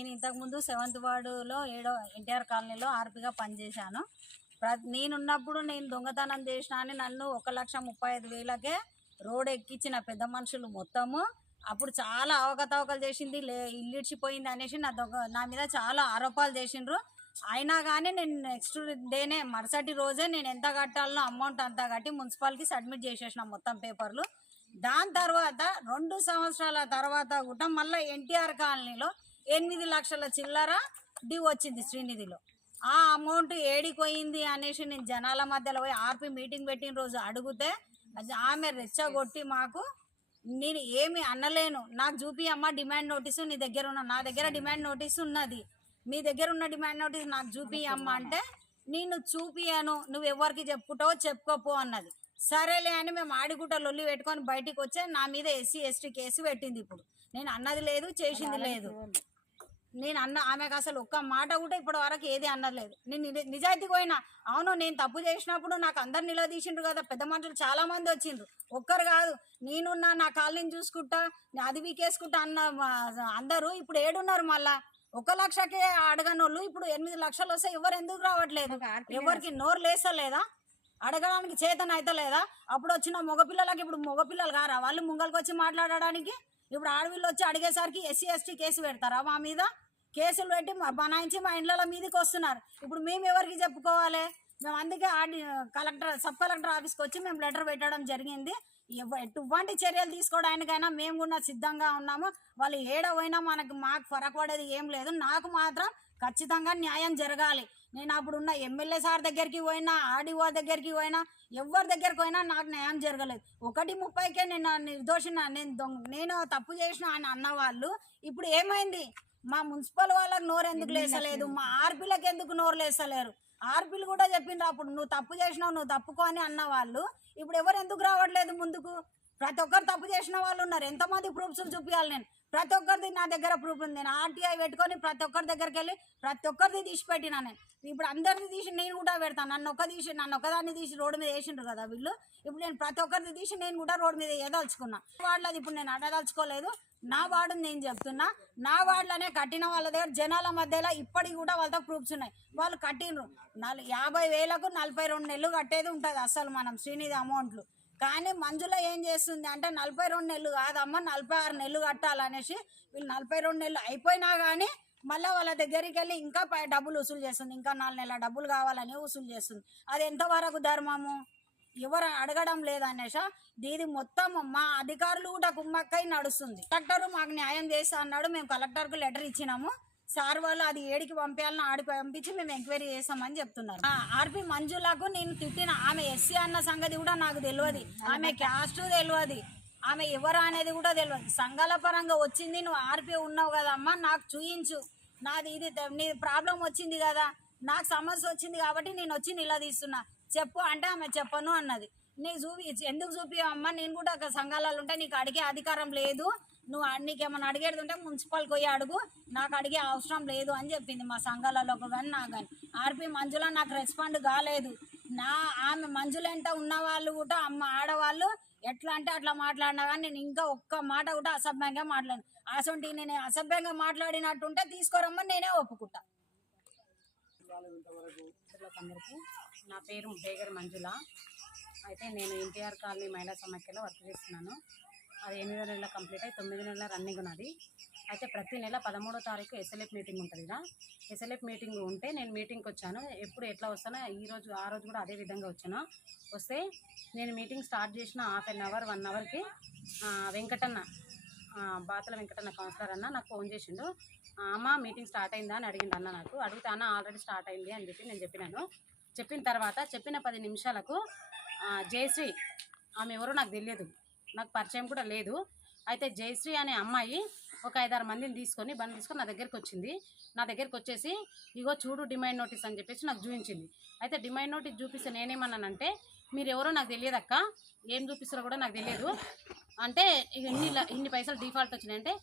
నేను ఇంతకుముందు సెవెంత్ వార్డులో ఏడో ఎన్టీఆర్ కాలనీలో ఆర్పిగా పనిచేశాను. నేనున్నప్పుడు నేను దొంగతనం చేసిన అని నన్ను ఒక లక్ష ముప్పై ఐదు వేలకే రోడ్ ఎక్కించిన పెద్ద మనుషులు మొత్తము. అప్పుడు చాలా అవకతవకలు చేసింది లే ఇల్లుడిచిపోయింది అనేసి నా దొంగ నా మీద చాలా ఆరోపాలు చేసిండ్రు. అయినా కానీ నేను నెక్స్ట్ డేనే మరుసటి రోజే నేను ఎంత కట్టాలనో అమౌంట్ అంతా కట్టి మున్సిపాలిటీ సబ్మిట్ చేసేసిన మొత్తం పేపర్లు. దాని తర్వాత రెండు సంవత్సరాల తర్వాత కూడా మళ్ళీ ఎన్టీఆర్ కాలనీలో ఎనిమిది లక్షల చిల్లర డ్యూ వచ్చింది శ్రీనిధిలో. ఆ అమౌంట్ ఏడిపోయింది అనేసి నేను జనాల మధ్యలో పోయి ఆర్పి మీటింగ్ పెట్టిన రోజు అడిగితే ఆమె రెచ్చగొట్టి మాకు నేను ఏమి అనలేను. నాకు చూపి అమ్మ డిమాండ్ నోటీసు నీ దగ్గర ఉన్న నా దగ్గర డిమాండ్ నోటీస్ ఉన్నది. మీ దగ్గర ఉన్న డిమాండ్ నోటీస్ నాకు చూపి అమ్మ అంటే నేను చూపియాను నువ్వు ఎవరికి చెప్పుకుంటావో చెప్పుకోపో అన్నది. సరేలే అని మేము ఆడిగుట్ట లొల్లి పెట్టుకొని బయటికి వచ్చే నా మీద ఎస్సీ ఎస్టీ కేసు పెట్టింది ఇప్పుడు. నేను అన్నది లేదు చేసింది లేదు. నేను అన్న ఆమెకు అసలు ఒక్క మాట కూడా ఇప్పటి వరకు ఏది అన్నలేదు నేను నిజ- నిజాయితీకి పోయినా అవును నేను తప్పు చేసినప్పుడు నాకు అందరు నిలదీసిండ్రు కదా పెద్ద మనుషులు చాలా మంది వచ్చిండ్రు. ఒక్కరు కాదు నేనున్నా నా కాలనీని చూసుకుంటా అది వీకేసుకుంటా అన్న అందరూ ఇప్పుడు ఏడున్నారు మళ్ళా. ఒక లక్షకే అడగనోళ్ళు ఇప్పుడు ఎనిమిది లక్షలు వస్తే ఎవరు ఎందుకు రావట్లేదు? ఎవరికి నోరు లేస్తలేదా? అడగడానికి చేతన అయితే లేదా అప్పుడు వచ్చిన మగపిల్లలకి ఇప్పుడు మగపిల్లలు కారా? వాళ్ళు ముంగల్కి వచ్చి మాట్లాడడానికి ఇప్పుడు ఆడవిళ్ళు వచ్చి అడిగేసరికి ఎస్సీ ఎస్టీ కేసు పెడతారా? మా మీద కేసులు పెట్టి మా- బనాయించి మా ఇండ్ల మీదకి వస్తున్నారు. ఇప్పుడు మేము ఎవరికి చెప్పుకోవాలి? మేము అందుకే ఆడి కలెక్టర్ సబ్ కలెక్టర్ ఆఫీస్కి వచ్చి మేము లెటర్ పెట్టడం జరిగింది. ఎటువంటి చర్యలు తీసుకోవడానికైనా మేము కూడా సిద్ధంగా ఉన్నాము. వాళ్ళు ఏడ పోయినా మనకు మాకు ఫరకపడేది ఏం లేదు. నాకు మాత్రం ఖచ్చితంగా న్యాయం జరగాలి. నేను అప్పుడు ఉన్న ఎమ్మెల్యే సార్ దగ్గరికి పోయినా ఆర్డీఓ దగ్గరికి పోయినా ఎవరి దగ్గరికి పోయినా నాకు న్యాయం జరగలేదు. ఒకటి ముప్పైకే నేను నిర్దోషిన నేను దొంగ నేను తప్పు చేసిన అని అన్న వాళ్ళు ఇప్పుడు ఏమైంది? మా మున్సిపల్ వాళ్ళకి నోరు ఎందుకు లేసలేదు? మా ఆర్పీలకు ఎందుకు నోరు లేసలేరు? ఆర్పీలు కూడా చెప్పిండ్రు అప్పుడు నువ్వు తప్పు చేసినావు నువ్వు తప్పుకో అని అన్న వాళ్ళు ఇప్పుడు ఎవరు ఎందుకు రావట్లేదు ముందుకు? ప్రతి ఒక్కరు తప్పు చేసిన వాళ్ళు ఉన్నారు. ఎంతమంది ప్రూఫ్స్ చూపించాలి నేను? ప్రతి ఒక్కరిది నా దగ్గర ప్రూఫ్ ఉంది. నేను ఆర్టీఐ పెట్టుకొని ప్రతి ఒక్కరి దగ్గరికి వెళ్ళి ప్రతి ఒక్కరిది తీసి పెట్టినా నేను. ఇప్పుడు అందరిది తీసి నేను కూడా పెడతాను నన్ను ఒక్క తీసి నన్ను ఒక్కదాన్ని తీసి రోడ్డు మీద వేసిండ్రు కదా వీళ్ళు. ఇప్పుడు నేను ప్రతి ఒక్కరిది తీసి నేను కూడా రోడ్డు మీద వేయదలుచుకున్నా. వాళ్ళది ఇప్పుడు నేను అడదలుచుకోలేదు నా వార్డుని నేను చెప్తున్నా. నా వార్డులోనే కట్టిన వాళ్ళ దగ్గర జనాల మధ్యలో ఇప్పటికి కూడా వాళ్ళతో ప్రూఫ్స్ ఉన్నాయి. వాళ్ళు కట్టిండ్రు. నల్ యాభై వేలకు నలభై రెండు నెలలు కట్టేది ఉంటుంది అసలు మనం శ్రీనిధి అమౌంట్లు కానీ మంజుల ఏం చేస్తుంది అంటే నలభై రెండు నెలలు కాదమ్మా నలభై ఆరు నెలలు కట్టాలనేసి వీళ్ళు నలభై రెండు నెలలు అయిపోయినా కానీ మళ్ళీ వాళ్ళ దగ్గరికి వెళ్ళి ఇంకా డబ్బులు వసూలు చేస్తుంది. ఇంకా నాలుగు నెలల డబ్బులు కావాలని వసూలు చేస్తుంది. అది ఎంతవరకు ధర్మము? ఎవరు అడగడం లేదనేస దీది మొత్తం మా అధికారులు కూడా కుమ్మక్కై నడుస్తుంది. కలెక్టర్ మాకు న్యాయం చేస్తా అన్నాడు. మేము కలెక్టర్కు లెటర్ ఇచ్చినాము. సార్ వాళ్ళు అది ఏడికి పంపించాలని ఆడికి పంపించి మేము ఎంక్వైరీ చేస్తామని చెప్తున్నారు. ఆర్పి మంజులకు నేను తిట్టిన ఆమె ఎస్సీ అన్న సంగతి కూడా నాకు తెలియదు. ఆమె క్యాస్ట్ తెలియదు. ఆమె ఎవరు అనేది కూడా తెలియదు. సంఘాల పరంగా వచ్చింది నువ్వు ఆర్పి ఉన్నావు కదమ్మా నాకు చూయించు. నాది ఇది నీ ప్రాబ్లం వచ్చింది కదా. నాకు సమస్య వచ్చింది కాబట్టి నేను వచ్చి నిలదీస్తున్నా. చెప్పు అంటే ఆమె చెప్పను అన్నది. నీకు చూపి ఎందుకు చూపియమ్మా నేను కూడా సంఘాలలో ఉంటే నీకు అడిగే అధికారం లేదు. నువ్వు ఆ- నీకేమన్నా అడిగేది ఉంటే మున్సిపాల్కి పోయి అడుగు. నాకు అడిగే అవసరం లేదు అని చెప్పింది మా సంఘాలలో కానీ నాకు కానీ. ఆర్పి మంజుల నాకు రెస్పాండ్ కాలేదు. నా ఆమె మంజులెంట ఉన్న వాళ్ళు కూడా అమ్మ ఆడవాళ్ళు ఎట్లా అంటే అట్లా మాట్లాడినా కానీ నేను ఇంకా ఒక్క మాట కూడా అసభ్యంగా మాట్లాడు అసొంటి నేను అసభ్యంగా మాట్లాడినట్టుంటే తీసుకోరమ్మని నేనే ఒప్పుకుంటా. అందరికీ నా పేరు బేగర్ మంజుల. అయితే నేను ఎన్టీఆర్ కాలనీ మహిళా సమాఖ్యలో వర్క్ చేస్తున్నాను. అది ఎనిమిదో నెలల కంప్లీట్ అయ్యి తొమ్మిది నెలల రన్నింగ్ ఉన్నది. అయితే ప్రతి నెల పదమూడో తారీఖు ఎస్ఎల్ఎఫ్ మీటింగ్ ఉంటుంది కదా. ఎస్ఎల్ఎఫ్ మీటింగ్ ఉంటే నేను మీటింగ్కి వచ్చాను. ఎప్పుడు ఎట్లా వస్తానో ఈ రోజు ఆ రోజు కూడా అదే విధంగా వచ్చాను. వస్తే నేను మీటింగ్ స్టార్ట్ చేసిన హాఫ్ అన్ అవర్ వన్ అవర్కి వెంకటన్న బాతల వెంకటన్న కౌన్సిలర్ అన్న నాకు ఫోన్ చేసిండు. అమ్మ మీటింగ్ స్టార్ట్ అయిందా? అని అడిగింది అన్న నాకు. అడిగితే అన్న ఆల్రెడీ స్టార్ట్ అయింది అని చెప్పి నేను చెప్పినాను. చెప్పిన తర్వాత చెప్పిన పది నిమిషాలకు జయశ్రీ ఆమె ఎవరో నాకు తెలియదు. నాకు పరిచయం కూడా లేదు. అయితే జయశ్రీ అనే అమ్మాయి ఒక ఐదారు మందిని తీసుకొని బండి తీసుకొని నా దగ్గరికి వచ్చింది. నా దగ్గరికి వచ్చేసి ఇగో చూడు డిమాండ్ నోటీస్ అని చెప్పేసి నాకు చూపించింది. అయితే డిమాండ్ నోటీస్ చూపిస్తే నేనేమన్నానంటే మీరు ఎవరో నాకు తెలియదు అక్క ఏం చూపిస్తారో కూడా నాకు తెలియదు. అంటే ఇన్ని ఇన్ని పైసలు డిఫాల్ట్ వచ్చినాయంటే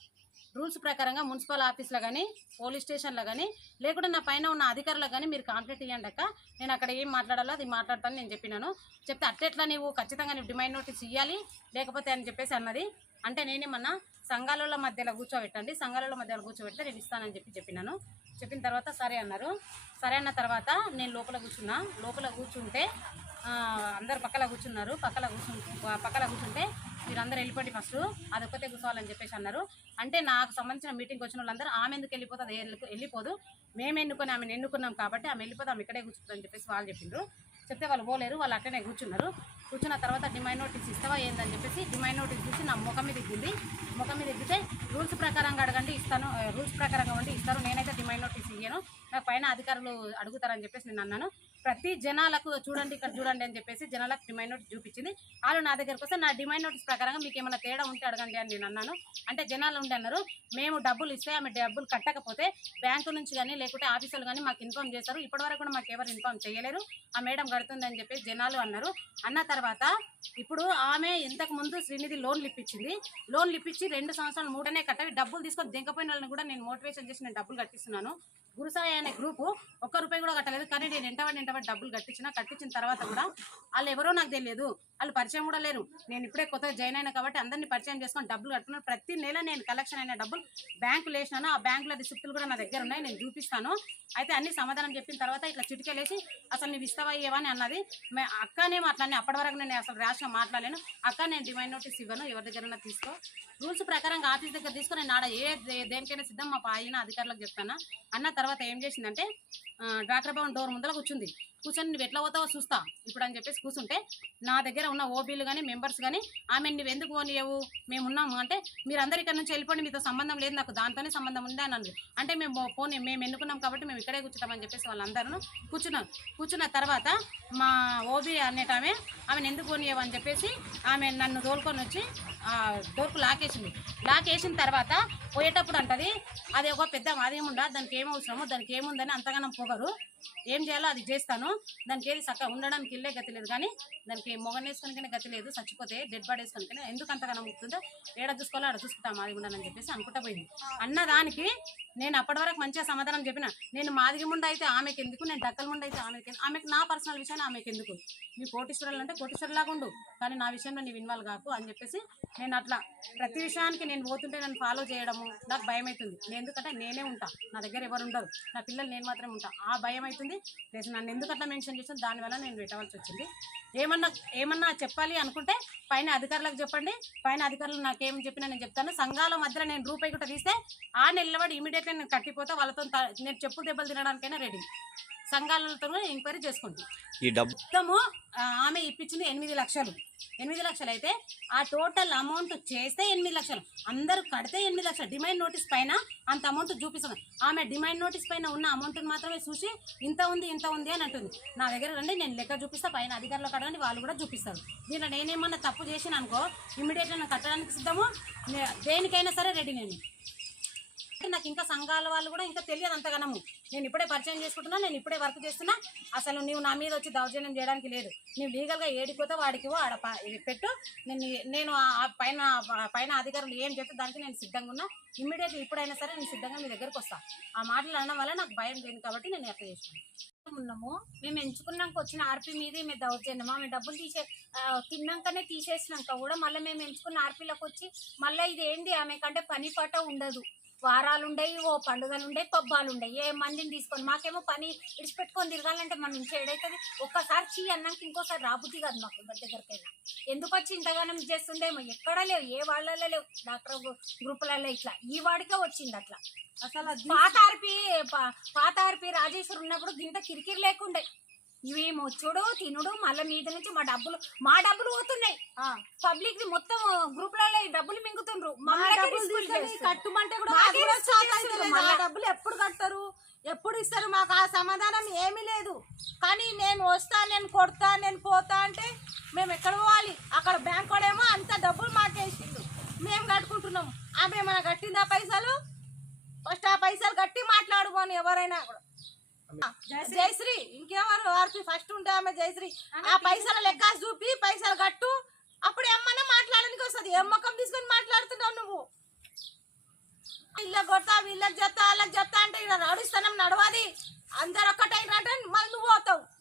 రూల్స్ ప్రకారంగా మున్సిపల్ ఆఫీస్లో కానీ పోలీస్ స్టేషన్లో కానీ లేకుంటే నా పైన ఉన్న అధికారులకు కానీ మీరు కాంప్లైంట్ ఇవ్వండి అక్క. నేను అక్కడ ఏం మాట్లాడాలో అది మాట్లాడతాను నేను చెప్పినాను. చెప్తే అట్టెట్లా నీవు ఖచ్చితంగా నీవు డిమైండ్ నోటీస్ ఇవ్వాలి లేకపోతే అని చెప్పేసి అన్నది. అంటే నేనేమన్నా సంఘాలలో మధ్యలో కూర్చోబెట్టండి సంఘాలలో మధ్యలో కూర్చోబెడితే నేను ఇస్తానని చెప్పి చెప్పినాను. చెప్పిన తర్వాత సరే అన్నారు. సరే అన్న తర్వాత నేను లోపల కూర్చున్నా. లోపల కూర్చుంటే అందరు పక్కన కూర్చున్నారు. పక్కన కూర్చు పక్కన కూర్చుంటే మీరు వెళ్ళిపోండి ఫస్ట్ అదొక్కతే కూర్చోవాలని చెప్పేసి అన్నారు. అంటే నాకు సంబంధించిన మీటింగ్ వచ్చిన వాళ్ళందరూ ఆమె ఎందుకు వెళ్ళిపోతుంది వెళ్ళిపోదు? మేము ఎన్నుకొని ఆమెను ఎన్నుకున్నాం కాబట్టి ఆమె వెళ్ళిపోతే ఆమె ఇక్కడే కూర్చుంటుందని చెప్పేసి వాళ్ళు చెప్పిండ్రు. చెప్తే వాళ్ళు పోలేరు వాళ్ళు అక్కడనే కూర్చున్నారు. కూర్చున్న తర్వాత డిమైన్ నోటీస్ ఇస్తావా ఏందని చెప్పేసి డిమైన్ నోటీస్ చూసి నా ముఖం మీద ఇద్దింది ముఖం మీద ఇద్దితే రూల్స్ ప్రకారంగా అడగండి ఇస్తాను రూల్స్ ప్రకారంగా ఉండి ఇస్తారు నేనైతే డిమైన్ నోటీస్ ఇయ్యాను. నాకు పైన అధికారులు అడుగుతారని చెప్పేసి నేను అన్నాను. ప్రతి జనాలకు చూడండి ఇక్కడ చూడండి అని చెప్పేసి జనాలకు డిమాండ్ నోటీస్ చూపించింది. వాళ్ళు నా దగ్గరకు వస్తే నా డిమాండ్ నోటీస్ ప్రకారంగా మీకు ఏమైనా తేడా ఉంటే అడగండి అని నేను అన్నాను. అంటే జనాలు ఉండి అన్నారు మేము డబ్బులు ఇస్తే ఆమె డబ్బులు కట్టకపోతే బ్యాంకు నుంచి కానీ లేకుంటే ఆఫీసులు కానీ మాకు ఇన్ఫార్మ్ చేస్తారు. ఇప్పటివరకు కూడా మాకు ఎవరు ఇన్ఫార్మ్ చేయలేరు. ఆ మేడం కడుతుందని చెప్పేసి జనాలు అన్నారు. అన్న తర్వాత ఇప్పుడు ఆమె ఇంతకు ముందు శ్రీనిధి లోన్లు ఇప్పించింది లోన్లు ఇప్పించి రెండు సంవత్సరాలు మూడనే కట్టాలి డబ్బులు తీసుకొని దింకపోయిన వాళ్ళని కూడా నేను మోటివేషన్ చేసి నేను డబ్బులు కట్టిస్తున్నాను. గురుసాయి అనే గ్రూపు ఒక్క రూపాయి కూడా కట్టలేదు. కానీ నేను ఎంటబడి ఎంటబడి డబ్బులు కట్టించిన కట్టించిన తర్వాత కూడా వాళ్ళు ఎవరో నాకు తెలియదు. వాళ్ళు పరిచయం కూడా లేరు. నేను ఇప్పుడే కొత్తగా జాయిన్ అయినా కాబట్టి అందరినీ పరిచయం చేసుకొని డబ్బులు కట్టుకున్నాను. ప్రతి నెల నేను కలెక్షన్ అయిన డబ్బులు బ్యాంకులు వేసినాను. ఆ బ్యాంకులో రిసిప్ట్లు కూడా నా దగ్గర ఉన్నాయి. నేను చూపిస్తాను. అయితే అన్ని సమాధానం చెప్పిన తర్వాత ఇట్లా చిటికెళ్ళేసి అసలు నువ్వు ఇస్తావా అని అన్నది మే అక్కనే మాట్లాడిన అప్పటి వరకు నేను అసలు ర్యాష్గా మాట్లాడలేను. అక్క నేను డిమాండ్ నోటీస్ ఇవ్వను. ఎవరి దగ్గర తీసుకో. రూల్స్ ప్రకారంగా ఆఫీస్ దగ్గర తీసుకొని నేను ఏ దే- దేనికైనా సిద్ధం మా పైన అధికారులకు చెప్తాను? అన్న తర్వాత ఏం చేసిందంటే ఆ, డాక్టర్ భవన్ డోర్ ముందర కూర్చుంది. కూర్చొని నువ్వు ఎట్లా పోతావో చూస్తా. ఇప్పుడు అని చెప్పేసి కూర్చుంటే నా దగ్గర ఉన్న ఓబీలు కానీ మెంబర్స్ కానీ ఆమె నువ్వు ఎందుకు పోనీయవు? మేము ఉన్నాము. అంటే మీరు అందరు ఇక్కడ నుంచి వెళ్ళిపోండి మీతో సంబంధం లేదు నాకు దాంతోనే సంబంధం ఉంది అని అన్నది అంటే మేము పోనీ మేము ఎన్నుకున్నాం కాబట్టి మేము ఇక్కడే కూర్చుంటామని చెప్పేసి వాళ్ళందరూ కూర్చున్నాం కూర్చున్న తర్వాత మా ఓబీ అనేటామె ఆమెను ఎందుకు పోనీయవు? అని చెప్పేసి ఆమె నన్ను తోలుకొని వచ్చి ఆ, డోర్కు లాకేసింది. లాకేసిన తర్వాత పోయేటప్పుడు అంటది అది ఒక పెద్ద మాదేముండా దానికి ఏమవసరమో దానికి ఏముందని అంతగానం పొగరు. ఏం చేయాలో అది చేస్తాను. దానికి ఏది చక్కగా ఉండడానికి ఇల్లే గతి లేదు కానీ దానికి మొగన్ వేసుకొనికైనా గతి లేదు చచ్చిపోతే డెడ్ బాడీ వేసుకొని ఎందుకు అంతగానం ముక్తుందో ఏడ చూసుకోవాలో ఆడ చూసుకుంటాం అది ఉండనని చెప్పేసి అనుకుంటా పోయింది. అన్న దానికి నేను అప్పటి వరకు మంచిగా సమాధానం చెప్పిన. నేను మాదిగి ముందు అయితే ఆమెకి ఎందుకు నేను డక్కల ముందు అయితే ఆమెకి ఆమెకు ఆమెకి నా పర్సనల్ విషయాన్ని ఆమెకి ఎందుకు నీ కోటీశ్వరులు అంటే కోటీశ్వరులాగా ఉండు. కానీ నా విషయంలో నీ ఇన్వాల్వ్ కాకు అని చెప్పేసి నేను అట్లా ప్రతి విషయానికి నేను పోతుంటే నన్ను ఫాలో చేయడము నాకు భయం అవుతుంది నేను ఎందుకంటే నేనే ఉంటా. నా దగ్గర ఎవరు ఉండరు. నా పిల్లలు నేను మాత్రమే ఉంటా. ఆ భయం అవుతుంది ప్లస్ నన్ను ఎందుకు అట్లా మెన్షన్ చేసిన దానివల్ల నేను పెట్టవలసి వచ్చింది. ఏమన్నా ఏమన్నా చెప్పాలి అనుకుంటే పైన అధికారులకు చెప్పండి. పైన అధికారులు నాకేం చెప్పినా నేను చెప్తాను. సంఘాల మధ్యలో నేను రూపాయి కూడా తీస్తే ఆ నిలబడి ఇమీడియట్గా నేను కట్టిపోతా వాళ్ళతో నేను చెప్పులు దెబ్బలు తినడానికైనా రెడీ సంఘాలతో ఎంక్వైరీ చేసుకోండి ఈ డబ్బు ఆమె ఇప్పించింది ఎనిమిది లక్షలు. ఎనిమిది లక్షలు అయితే ఆ టోటల్ అమౌంట్ చేస్తే ఎనిమిది లక్షలు. అందరూ కడితే ఎనిమిది లక్షలు. డిమాండ్ నోటీస్ పైన అంత అమౌంట్ చూపిస్తుంది. ఆమె డిమాండ్ నోటీస్ పైన ఉన్న అమౌంట్ మాత్రమే చూసి ఇంత ఉంది ఇంత ఉంది అని అంటుంది. నా దగ్గర రండి నేను లెక్క చూపిస్తా పైన అధికారులు కట్టండి వాళ్ళు కూడా చూపిస్తారు. దీంట్లో నేనేమన్నా తప్పు చేసిన అనుకో ఇమీడియట్గా కట్టడానికి సిద్ధము దేనికైనా సరే రెడీ నేను. నాకు ఇంకా సంఘాల వాళ్ళు కూడా ఇంకా తెలియదు అంతగనము. నేను ఇప్పుడే పరిచయం చేసుకుంటున్నా నేను ఇప్పుడే వర్క్ చేస్తున్నా. అసలు నువ్వు నా మీద వచ్చి దౌర్జన్యం చేయడానికి లేదు. నువ్వు లీగల్గా ఏడిపోతే వాడికి ఆడ పెట్టు. నేను నేను ఆ పైన పైన అధికారులు ఏం చెప్తే దానికి నేను సిద్ధంగా ఉన్నా. ఇమ్మీడియట్గా ఇప్పుడైనా సరే నేను సిద్ధంగా మీ దగ్గరకు వస్తా. ఆ మాటలు అనడం వల్ల నాకు భయం లేదు కాబట్టి నేను ఎక్కడ చేస్తాను. ఉన్నాము. మేము ఎంచుకున్నాక వచ్చిన ఆర్పీ మీద మేము దౌర్జన్యమా? మేము డబ్బులు తీసే తిన్నాకనే తీసేసినాక కూడా మళ్ళీ మేము ఎంచుకున్న ఆర్పీలకు వచ్చి మళ్ళీ ఇది ఏంది ఆమె కంటే పని పాట ఉండదు. వారాలు ఉండయి ఓ పండుగలు ఉండయి పబ్బాలు ఉండయి ఏ మందిని తీసుకొని మాకేమో పని ఇడిచిపెట్టుకొని తిరగాలంటే మన నుంచి ఏడైతుంది. ఒక్కసారి చీ అన్నాక ఇంకోసారి రాబుద్ది కాదు మాకు ఎవరి దగ్గరికైనా. ఎందుకు వచ్చి ఇంతగానం చేస్తుండేమో ఎక్కడా లేవు ఏ వాళ్ళలో లేవు. డాక్టర్ గ్రూపులలో ఇట్లా. ఈ వాడికే వచ్చింది అట్లా. అసలు పాత ఆర్పి పాత ఆర్పి రాజేశ్వర్ ఉన్నప్పుడు గింత కిరికిరి లేకుండే. ఇవి మొచ్చుడు తినుడు మళ్ళీ మీద నుంచి మా డబ్బులు మా డబ్బులు పోతున్నాయి. పబ్లిక్ మొత్తం గ్రూప్లలో డబ్బులు మింగుతుండ్రు. కట్టుమంటే కూడా డబ్బులు ఎప్పుడు కట్టరు ఎప్పుడు ఇస్తారు మాకు ఆ సమాధానం ఏమీ లేదు. కానీ నేను వస్తా నేను కొడతా నేను పోతా అంటే మేము ఎక్కడ పోవాలి? అక్కడ బ్యాంక్ వాడేమో అంత డబ్బులు మాకేసిండు మేము కట్టుకుంటున్నాం. ఆమె ఏమైనా కట్టిందా పైసలు? ఫస్ట్ ఆ పైసలు కట్టి మాట్లాడుకోని ఎవరైనా కూడా. జయశ్రీ. ఇంకెవరు? ఆర్పి ఫస్ట్ ఉంటే ఆమె జయశ్రీ. ఆ పైసల లెక్క చూపి పైసలు కట్టు. అప్పుడు ఏమన్నా మాట్లాడడానికి వస్తుంది. ఏం మొక్కం తీసుకొని మాట్లాడుతున్నావు నువ్వు? ఇళ్ళ కొడతా వీళ్ళకి చెత్తా వాళ్ళకి చెత్తా అంటే ఇక్కడ నడుస్తానం నడవది. అందరు ఒక్కటైనట్టు మళ్ళీ నువ్వు పోతావు.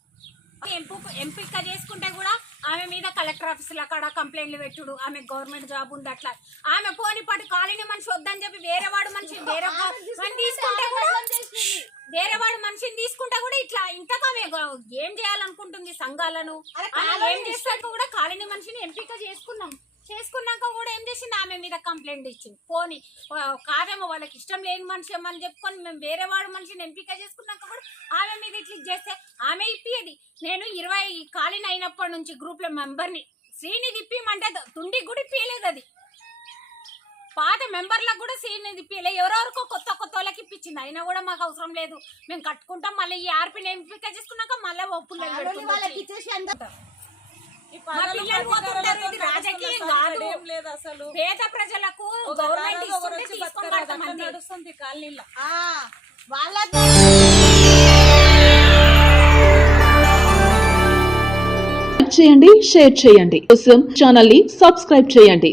ఎంపు ఎంపిక చేసుకుంటే కూడా ఆమె మీద కలెక్టర్ ఆఫీసుల కాడ కంప్లైంట్లు పెట్టుడు. ఆమె గవర్నమెంట్ జాబ్ ఉంది అట్లా. ఆమె పోని పాటు కాలనీ మనిషి వద్దని చెప్పి వేరే వాడు మనిషి వేరే వా- వాడిని తీసుకుంటే కూడా వేరే మనిషిని తీసుకుంటే కూడా ఇట్లా గో- ఏం చేయాలనుకుంటుంది సంఘాలను? ఏం చేస్తాక కూడా కాలనీ మనిషిని ఎంపిక చేసుకున్నాం. చేసుకున్నాక కూడా ఏం చేసింది? ఆమె మీద కంప్లైంట్ ఇచ్చింది. పోని కాదేమో వాళ్ళకి ఇష్టం లేని మనిషి ఏమని చెప్పుకొని మేము వేరే వాడు మనిషిని ఎంపిక చేసుకున్నాక కూడా ఆమె మీద ఇట్లా చేస్తే ఆమె ఇప్పియది నేను ఇరవై కాలనీ అయినప్పటి నుంచి గ్రూప్లో మెంబర్ని శ్రీని తిప్పిమంటే తుండికి కూడా ఇప్పియలేదు అది. పాత మెంబర్లకు కూడా శ్రీని తిప్పియలే ఎవరెవరికో కొత్త కొత్త వాళ్ళకి ఇప్పించింది. అయినా కూడా మాకు అవసరం లేదు. మేము కట్టుకుంటాం. మళ్ళీ ఈ ఆర్పిని ఎంపిక చేసుకున్నాక మళ్ళీ ఒప్పులు రాజకీయం కాదు. పేద ప్రజలకు గవర్నమెంట్ ఇస్తుంటే. నడుస్తుంది కాలనీలో. వాళ్ళ చేయండి షేర్ చేయండి. కోసం ఛానల్ని సబ్స్క్రైబ్ చేయండి.